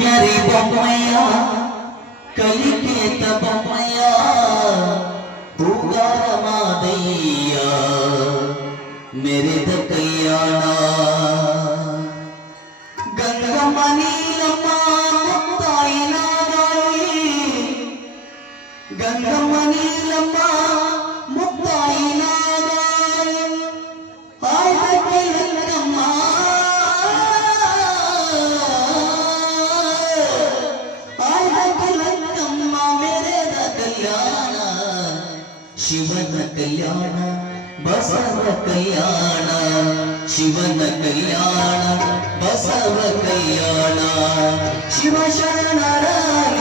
ಕರಿ ಬೊಮ್ಮಯ್ಯ ಕಲಿಕೇತ ಬೊಮ್ಮಯ್ಯ ಹೂಗಾರ ಮಾದಯ್ಯ ಮೆರೆದ ಕೈಯಾಣ ಗಂಗಮ್ಮ ನೀಲಮ್ಮ ಮುತ್ತಾಯಿನ ಗಂಗಮ್ಮ ನೀಲಮ್ಮ ಕಲ್ಯಾಣ ಶಿವನ ಕಲ್ಯಾಣ ಬಸವ ಕಲ್ಯಾಣ ಶಿವ ಶರಣರಾಯ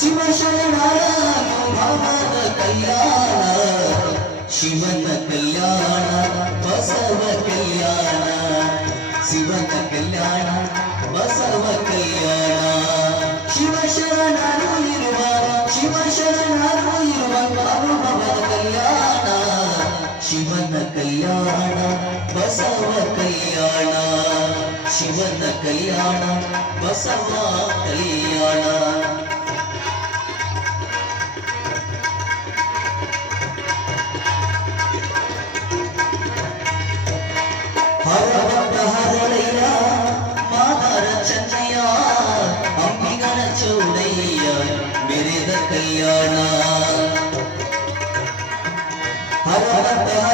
ಶಿವ ಶರಣರಾಯ ಭವದ ಕಲ್ಯಾಣ ಶಿವನ ಕಲ್ಯಾಣ ಶಿವನ ಕಲ್ಯಾಣ ಬಸವ ಕಲ್ಯಾಣ ಶಿವನ ಕಲ್ಯಾಣ ಬಸವ ಕಲ್ಯಾಣ பாபா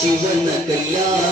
ಶಿವನ ಕಲ್ಯಾಣ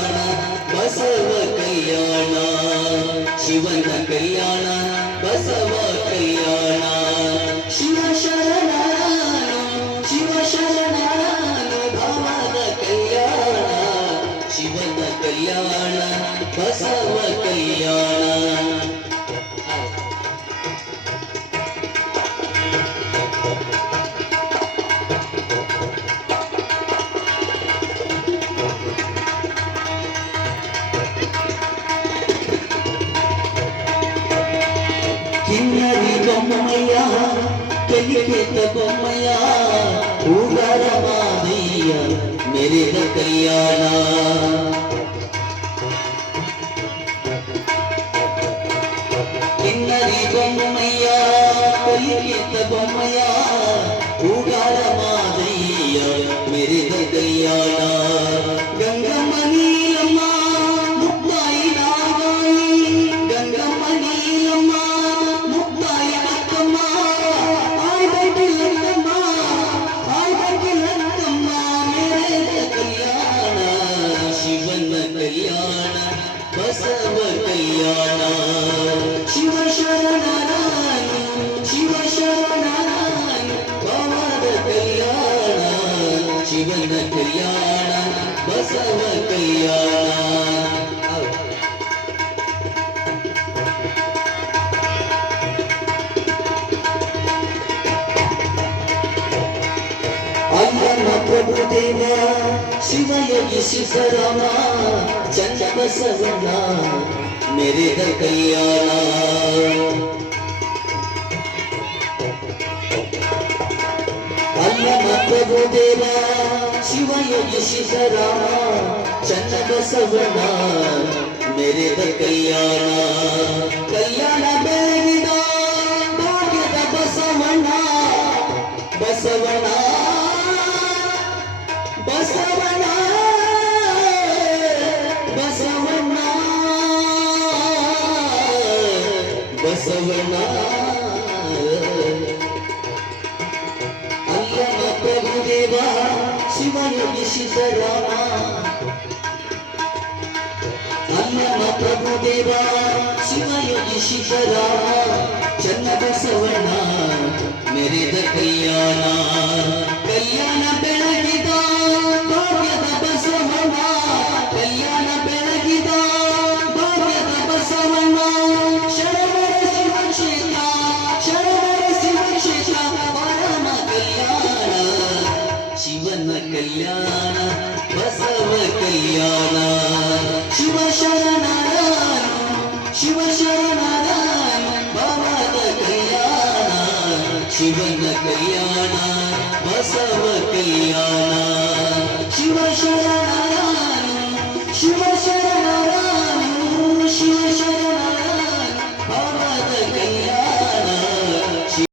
బొమ్మయ్యా పెళ్ళికేత బొమ్మయ్యా ఊగార మాదయ్య మెరిద కళ్యాణ కిన్నరి బొమ్మయ్యా పెళ్ళికేత బొమ్మయ్యా ಶಿವನ ಕಲ್ಯಾಣ ಬಸವ ಕಲ್ಯಾಣ ಹೌದು. ಅಯ್ಯನ ಪ್ರಭುದೇವ ಶಿವಯೋಗಿ ಶಿವರಾಮ ಚಂದ ಬಸವಣ್ಣ ಮೆರೆದ ಕಲ್ಯಾಣ ಅಲ್ಲಮ ಪ್ರಭುದೇವ ಶಿವಯೋಗಿ ಶಿಖರಾಮ ಚನ್ನ ಬಸವಣ್ಣ ಮೆರೆದ ಕಲ್ಯಾಣ ಕಲ್ಯಾಣ ಬೆಳಗಿದ ಭಾಗ್ಯದ ಬಸವಣ್ಣ ಬಸವಣ್ಣ ಬಸವಣ್ಣ ಬಸವಣ್ಣ ಬಸವಣ್ಣ ಪ್ರಭುದೇವ ಶಿವಯೋಗಿ ಶಿಖರಾಮ ಚನ್ನ ಬಸವಣ್ಣ ಮೆರೆದ ಕಲ್ಯಾಣ ಕಲ್ಯಾಣ ಬೆಳಗಿದ ಭಾಗ್ಯದ ಬಸವಣ್ಣ ಕಲ್ಯಾಣ ಬೆಳಗಿದ ಭಾಗ್ಯದ ಬಸವಣ್ಣ ಶರಣರ ಶಿವಕ್ಷೇತ್ರ ಶರಣರ ಶಿವಕ್ಷೇತ್ರ ಪರಮ ಕಲ್ಯಾಣ ಶಿವನ ಕಲ್ಯಾಣ ಬಸವ ಕಲ್ಯಾಣ ಶಿವ ಶರಣರಾಯಣ शिवशरणाराम भवत कल्याण शिवन कल्याण बसव कल्याण शिवशरण